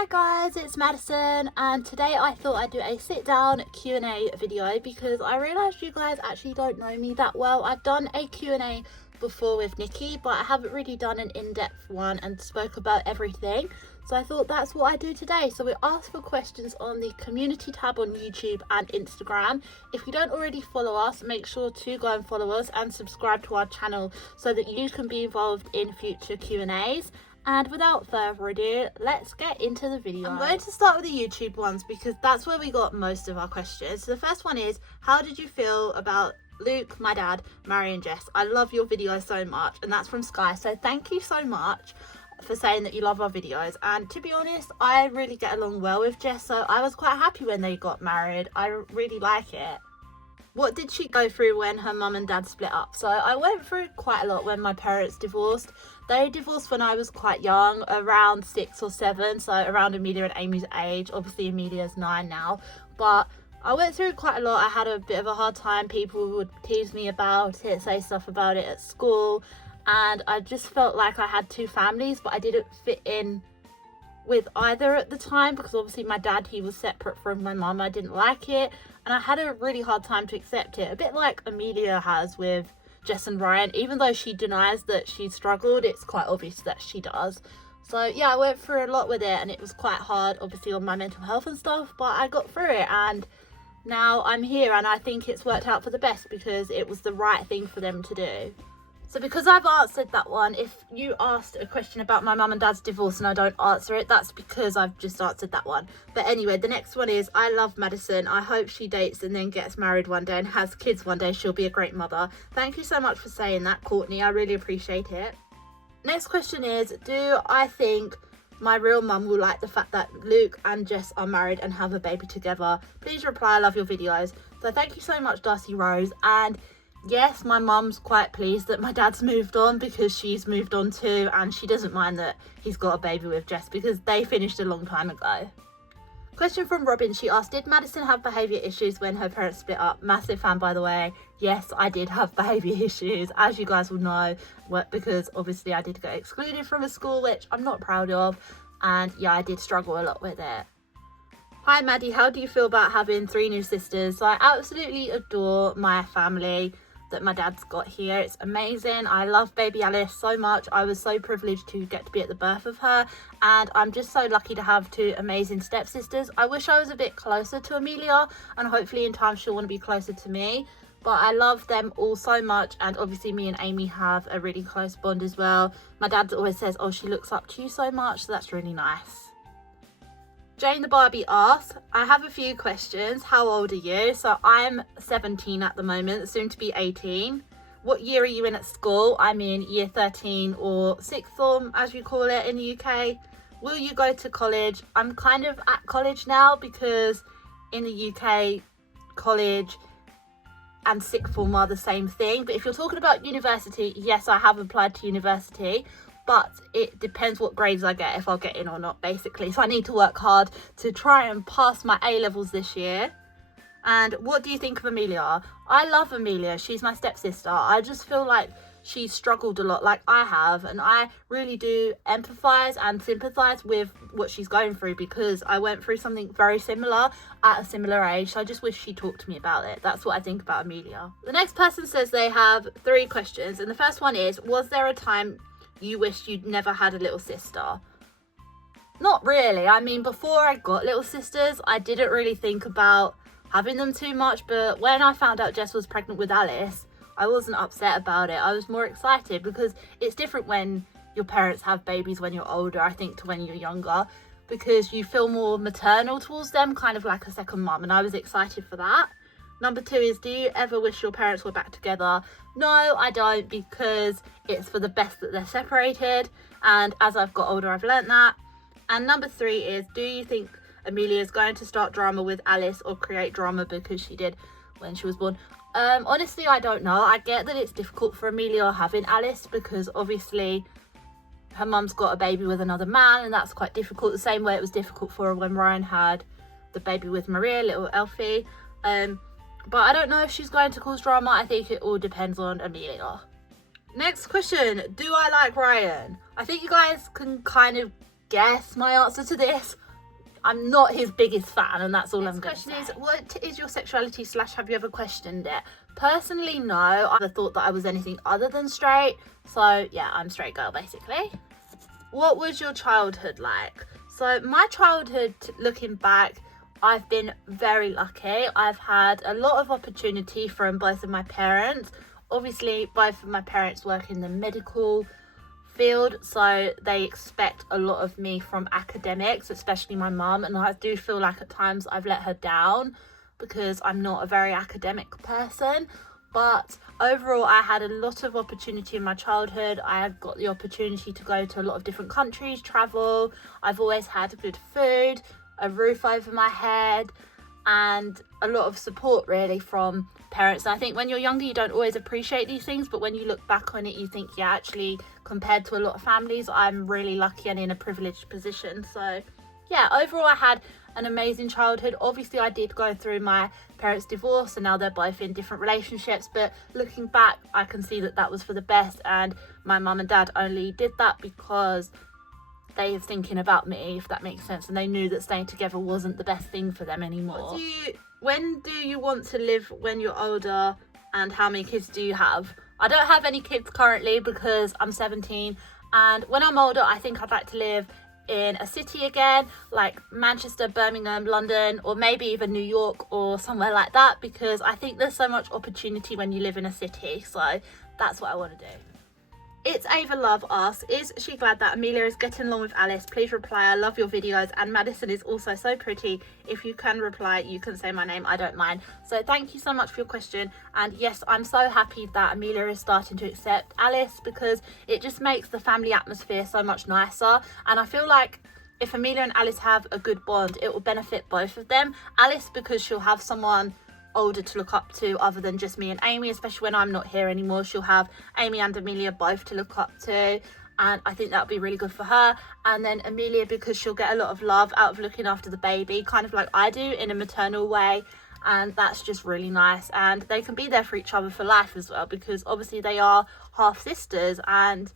Hi guys, it's Maddison, and today I thought I'd do a sit down Q&A video because I realised you guys actually don't know me that well. I've done a Q&A before with Nikki, but I haven't really done an in-depth one and spoke about everything. So I thought that's what I do today. So we ask for questions on the community tab on YouTube and Instagram. If you don't already follow us, make sure to go and follow us and subscribe to our channel so that you can be involved in future Q&As. And without further ado, let's get into the video. I'm going to start with the YouTube ones because that's where we got most of our questions. So the first one is, how did you feel about Luke, my dad, Mary and Jess? I love your videos so much. And that's from Sky. So thank you so much for saying that you love our videos. And to be honest, I really get along well with Jess. So I was quite happy when they got married. I really like it. What did she go through when her mum and dad split up? So I went through quite a lot when my parents divorced. They divorced when I was quite young, around 6 or 7, so around Amelia and Amy's age. Obviously Amelia's 9 now, but I went through quite a lot. I had a bit of a hard time. People would tease me about it, say stuff about it at school, and I just felt like I had two families, but I didn't fit in with either at the time because obviously my dad, he was separate from my mum. I didn't like it, and I had a really hard time to accept it, a bit like Amelia has with Jess and Ryan. Even though she denies that she struggled, it's quite obvious that she does. So yeah, I went through a lot with it, and it was quite hard obviously on my mental health and stuff, but I got through it, and now I'm here, and I think it's worked out for the best because it was the right thing for them to do. So because I've answered that one, if you asked a question about my mum and dad's divorce and I don't answer it, that's because I've just answered that one. But anyway, the next one is, I love Maddison. I hope she dates and then gets married one day and has kids one day. She'll be a great mother. Thank you so much for saying that, Courtney. I really appreciate it. Next question is, do I think my real mum will like the fact that Luke and Jess are married and have a baby together? Please reply. I love your videos. So thank you so much, Darcy Rose. And yes, my mum's quite pleased that my dad's moved on because she's moved on too, and she doesn't mind that he's got a baby with Jess because they finished a long time ago. Question from Robin, she asked, did Maddison have behaviour issues when her parents split up? Massive fan, by the way. Yes, I did have behaviour issues, as you guys will know, because obviously I did get excluded from a school, which I'm not proud of, and yeah, I did struggle a lot with it. Hi Maddie, how do you feel about having 3 new sisters? So I absolutely adore my family that my dad's got here. It's amazing. I love baby Alice so much. I was so privileged to get to be at the birth of her, and I'm just so lucky to have 2 amazing stepsisters. I wish I was a bit closer to Amelia, and hopefully in time she'll want to be closer to me, but I love them all so much, and obviously me and Amy have a really close bond as well. My dad always says, oh, she looks up to you so much, so that's really nice. Jane the Barbie asks, I have a few questions. How old are you? So I'm 17 at the moment, soon to be 18. What year are you in at school? I'm in year 13 or 6th form, as you call it in the UK. Will you go to college? I'm kind of at college now because in the UK, college and 6th form are the same thing. But if you're talking about university, yes, I have applied to university, but it depends what grades I get, if I'll get in or not, basically. So I need to work hard to try and pass my A-levels this year. And what do you think of Amelia? I love Amelia. She's my stepsister. I just feel like she struggled a lot like I have, and I really do empathise and sympathise with what she's going through because I went through something very similar at a similar age. So I just wish she talked to me about it. That's what I think about Amelia. The next person says they have 3 questions, and the first one is, was there a time you wished you'd never had a little sister? Not really. I mean, before I got little sisters, I didn't really think about having them too much, but when I found out Jess was pregnant with Alice, I wasn't upset about it. I was more excited because it's different when your parents have babies when you're older, I think, to when you're younger, because you feel more maternal towards them, kind of like a second mum, and I was excited for that. Number 2 is, do you ever wish your parents were back together? No, I don't, because it's for the best that they're separated, and as I've got older, I've learnt that. And number 3 is, do you think Amelia is going to start drama with Alice or create drama because she did when she was born? Honestly, I don't know. I get that it's difficult for Amelia having Alice because obviously her mum's got a baby with another man, and that's quite difficult, the same way it was difficult for her when Ryan had the baby with Maria, little Elfie. But I don't know if she's going to cause drama. I think it all depends on Amelia. Next question, do I like Ryan? I think you guys can kind of guess my answer to this. I'm not his biggest fan, and that's all I'm going to say. Next Question is, what is your sexuality / have you ever questioned it? Personally, no. I never thought that I was anything other than straight. So yeah, I'm straight girl basically. What was your childhood like? So my childhood, looking back, I've been very lucky. I've had a lot of opportunity from both of my parents. Obviously, both of my parents work in the medical field, so they expect a lot of me from academics, especially my mum, and I do feel like at times I've let her down because I'm not a very academic person. But overall, I had a lot of opportunity in my childhood. I had got the opportunity to go to a lot of different countries, travel. I've always had good food, a roof over my head, and a lot of support really from parents. And I think when you're younger, you don't always appreciate these things, but when you look back on it, you think, yeah, actually, compared to a lot of families, I'm really lucky and in a privileged position. So yeah, overall, I had an amazing childhood. Obviously, I did go through my parents' divorce, and now they're both in different relationships, but looking back, I can see that that was for the best, and my mum and dad only did that because they were thinking about me, if that makes sense, and they knew that staying together wasn't the best thing for them anymore. When do you want to live when you're older, and how many kids do you have? I don't have any kids currently because I'm 17, and when I'm older, I think I'd like to live in a city again, like Manchester, Birmingham, London, or maybe even New York or somewhere like that, because I think there's so much opportunity when you live in a city. So that's what I want to do. It's Ava Love asks, is she glad that Amelia is getting along with Alice? Please reply, I love your videos, and Maddison is also so pretty. If you can reply, you can say my name, I don't mind. So thank you so much for your question, and yes, I'm so happy that Amelia is starting to accept Alice, because it just makes the family atmosphere so much nicer, and I feel like if Amelia and Alice have a good bond, it will benefit both of them. Alice, because she'll have someone older to look up to other than just me and Amy, especially when I'm not here anymore. She'll have Amy and Amelia both to look up to, and I think that'll be really good for her. And then Amelia, because she'll get a lot of love out of looking after the baby, kind of like I do, in a maternal way, and that's just really nice. And they can be there for each other for life as well, because obviously they are half sisters, and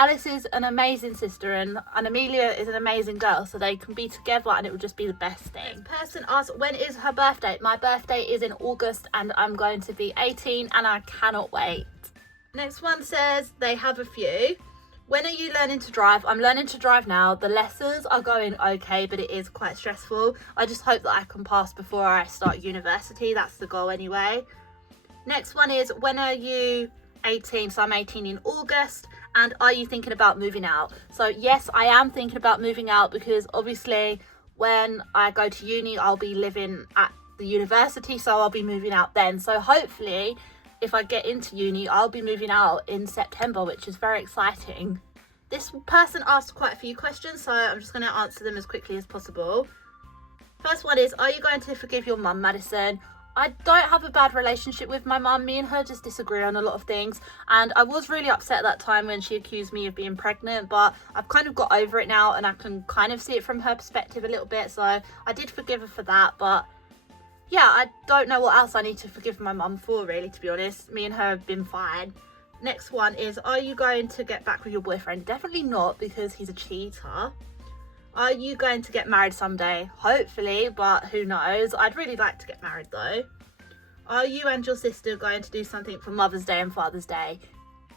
Alice is an amazing sister, and Amelia is an amazing girl, so they can be together and it will just be the best thing. Next person asks, when is her birthday? My birthday is in August and I'm going to be 18 and I cannot wait. Next one says they have a few. When are you learning to drive? I'm learning to drive now. The lessons are going okay, but it is quite stressful. I just hope that I can pass before I start university. That's the goal anyway. Next one is, when are you 18? So I'm 18 in August. And are you thinking about moving out? So yes, I am thinking about moving out, because obviously when I go to uni, I'll be living at the university, so I'll be moving out then. So hopefully if I get into uni, I'll be moving out in September, which is very exciting. This person asked quite a few questions, so I'm just going to answer them as quickly as possible. First one is, are you going to forgive your mum, Maddison? I don't have a bad relationship with my mum. Me and her just disagree on a lot of things, and I was really upset that time when she accused me of being pregnant, but I've kind of got over it now and I can kind of see it from her perspective a little bit, so I did forgive her for that. But yeah, I don't know what else I need to forgive my mum for, really, to be honest. Me and her have been fine. Next one is, are you going to get back with your boyfriend? Definitely not, because he's a cheater. Are you going to get married someday? Hopefully, but who knows? I'd really like to get married though. Are you and your sister going to do something for Mother's Day and Father's Day?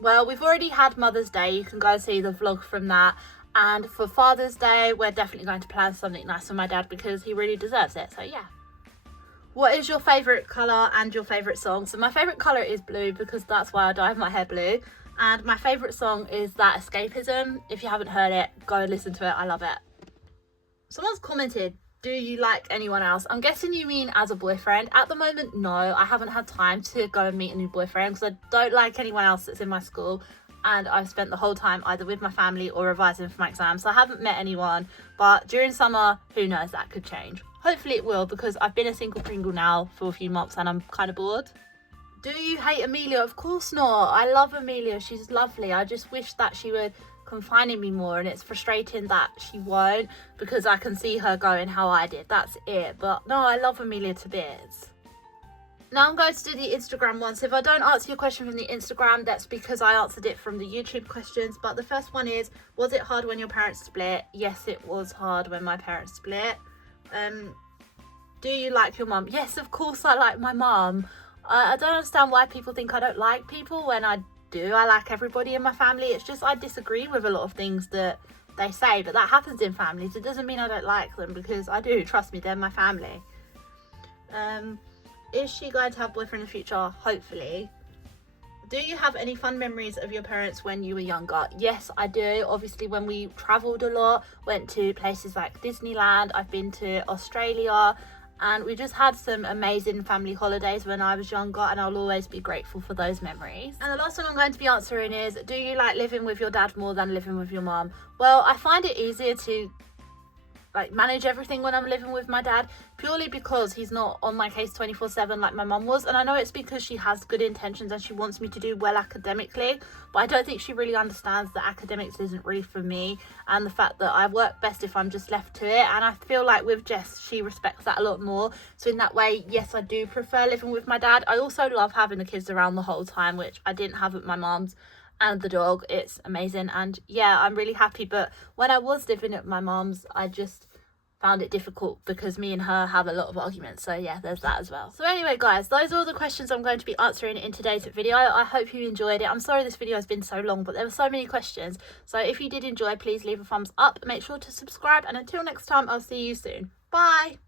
Well, we've already had Mother's Day. You can go see the vlog from that. And for Father's Day, we're definitely going to plan something nice for my dad, because he really deserves it. So yeah. What is your favourite colour and your favourite song? So my favourite colour is blue, because that's why I dyed my hair blue. And my favourite song is That Escapism. If you haven't heard it, go and listen to it. I love it. Someone's commented, do you like anyone else? I'm guessing you mean as a boyfriend. At the moment, no. I haven't had time to go and meet a new boyfriend, because I don't like anyone else that's in my school. And I've spent the whole time either with my family or revising for my exams. So I haven't met anyone. But during summer, who knows, that could change. Hopefully it will, because I've been a single Pringle now for a few months and I'm kind of bored. Do you hate Amelia? Of course not. I love Amelia. She's lovely. I just wish that she would confide in me more, and it's frustrating that she won't, because I can see her going how I did. That's it. But no, I love Amelia to bits. Now I'm going to do the Instagram one. So if I don't answer your question from the Instagram, that's because I answered it from the YouTube questions. But the first one is, was it hard when your parents split? Yes, it was hard when my parents split. Do you like your mum? Yes, of course I like my mum. I don't understand why people think I don't like people when I do. I like everybody in my family. It's just I disagree with a lot of things that they say, but that happens in families. It doesn't mean I don't like them, because I do. Trust me, they're my family. Is she going to have a boyfriend in the future? Hopefully. Do you have any fun memories of your parents when you were younger? Yes, I do. Obviously, when we travelled a lot, went to places like Disneyland, I've been to Australia, and we just had some amazing family holidays when I was younger, and I'll always be grateful for those memories. And the last one I'm going to be answering is, do you like living with your dad more than living with your mum? Well, I find it easier to manage everything when I'm living with my dad, purely because he's not on my case 24/7 like my mum was. And I know it's because she has good intentions and she wants me to do well academically, but I don't think she really understands that academics isn't really for me, and the fact that I work best if I'm just left to it. And I feel like with Jess, she respects that a lot more. So in that way, yes, I do prefer living with my dad. I also love having the kids around the whole time, which I didn't have at my mum's, and the dog. It's amazing, and yeah, I'm really happy. But when I was living at my mum's, I just found it difficult because me and her have a lot of arguments. So yeah, there's that as well. So anyway guys, those are all the questions I'm going to be answering in today's video. I hope you enjoyed it. I'm sorry this video has been so long, but there were so many questions. So if you did enjoy, please leave a thumbs up, make sure to subscribe, and until next time, I'll see you soon. Bye.